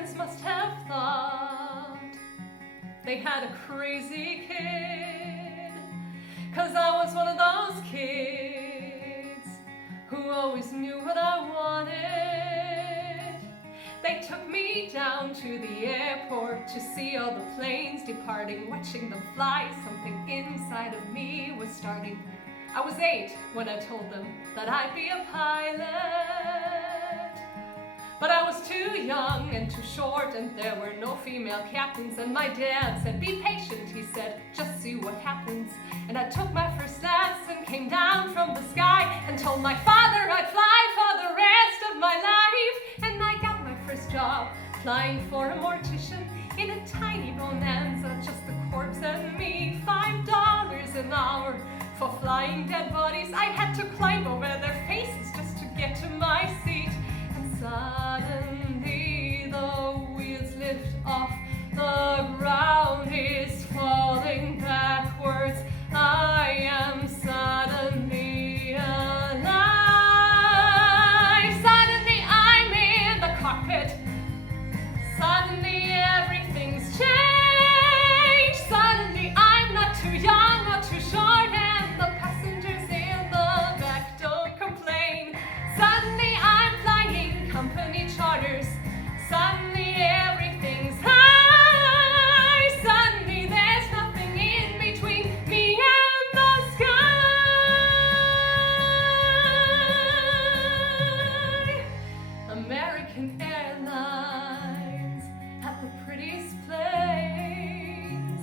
parents must have thought they had a crazy kid, 'cause I was one of those kids who always knew what I wanted. They took me down to the airport to see all the planes departing, watching them fly. Something inside of me was starting. I was 8 when I told them that I'd be a pilot. But I was too young and too short, and there were no female captains. And my dad said, be patient, he said, just see what happens. And I took my first lesson, came down from the sky, and told my father I'd fly for the rest of my life. And I got my first job flying for a mortician in a tiny bonanza, just the corpse and me. $5 an hour for flying dead bodies. I had to climb over their faces just to get to my seat. And suddenly the wheels lift off, the ground is falling backwards. I am suddenly alive. Suddenly I'm in the cockpit. Suddenly everything's changed. Suddenly I'm not too young or too short, and the passengers in the back don't complain. Suddenly I'm flying company charters. Suddenly everything's high. Suddenly there's nothing in between me and the sky. American Airlines had the prettiest planes,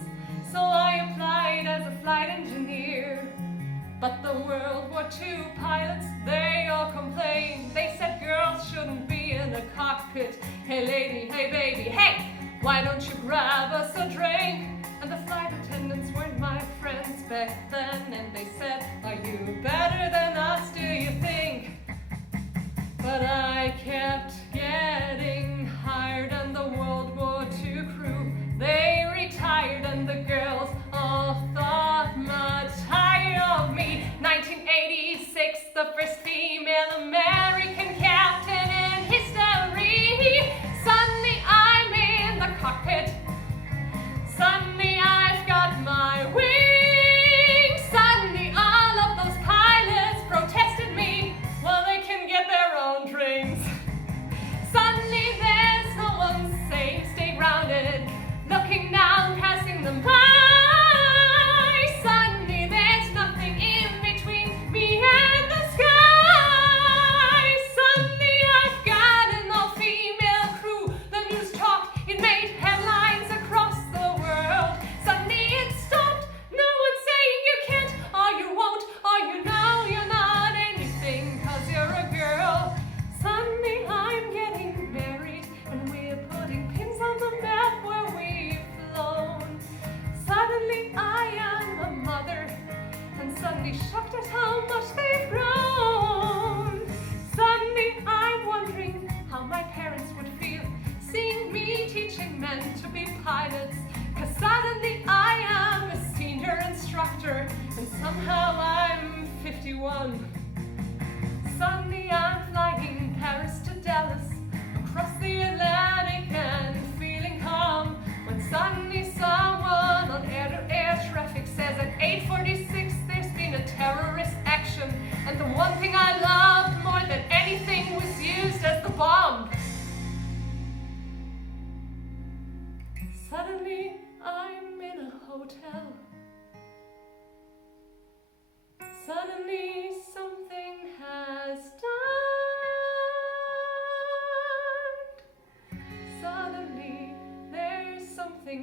so I applied as a flight engineer. But the World War II pilots, they all complained. They said girls shouldn't be in the cockpit. Hey lady, hey baby, hey, why don't you grab us a drink? And the flight attendants weren't my friends back then, and they said, are you better than us, do you think? But I kept getting hired, and the World War II crew, they retired, and the girls all thought much higher of me. 1986, the first female American captain in history. Suddenly I'm in the cockpit. Suddenly I've got my wings. Suddenly all of those pilots protested me. Well, they can get their own drinks. Suddenly there's no one safe, stay grounded, looking down, passing them by. Suddenly there's nothing in between me and the sky. Suddenly I've got an all-female crew. The news talked, it made headlines across the world. Suddenly it stopped, no one saying you can't, or you won't, or you know you're not anything 'cause you're a girl. Suddenly I'm getting married, and we're putting pins on the map where we've flown. Suddenly I am a mother, and suddenly shocked at how much they've grown. Suddenly I'm wondering how my parents would feel seeing me teaching men to be pilots. 'Cause suddenly I am a senior instructor, and somehow I'm 51. Suddenly I'm flying Paris to Dallas, across the Atlantic and feeling calm, when suddenly someone on air-to-air traffic says at 8:46 there's been a terrorist action, and the one thing I loved more than anything was used as the bomb. Suddenly I'm in a hotel. Suddenly something has died. Suddenly there's something